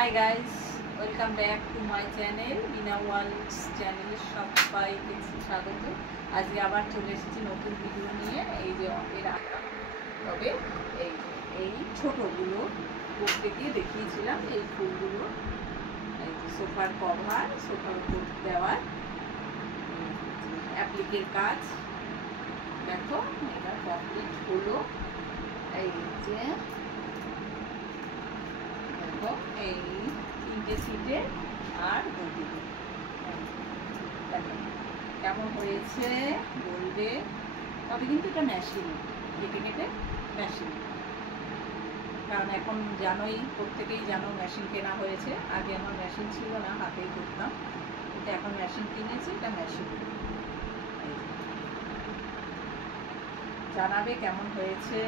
High guys, welcome back to my channel Bina worlds চ্যানেলে সবাইকে স্বাগত। আজকে আবার চলে এসেছি নতুন ভিডিও নিয়ে। এই যে এর আঁকা, তবে এই এই ছোটোগুলো করতে গিয়ে দেখিয়েছিলাম। এই ফুলগুলো, এই যে সোফার কভার, সোফার উপর দেওয়ার অ্যাপ্লিকের কাজ দেখো, এটা কমপ্লিট হলো। এই যে এই তিনটে সিটে আর গদিতে দেখো কেমন হয়েছে বলবে। তবে কিন্তু এটা মেশিন, কেটে কেটে মেশিন, কারণ এখন জানোই, প্রত্যেকেই জানো মেশিন কেনা হয়েছে। আগে আমার মেশিন ছিল না, হাতেই করতাম, কিন্তু এখন মেশিন কিনেছি। এটা মেশিন। জানাবে কেমন হয়েছে।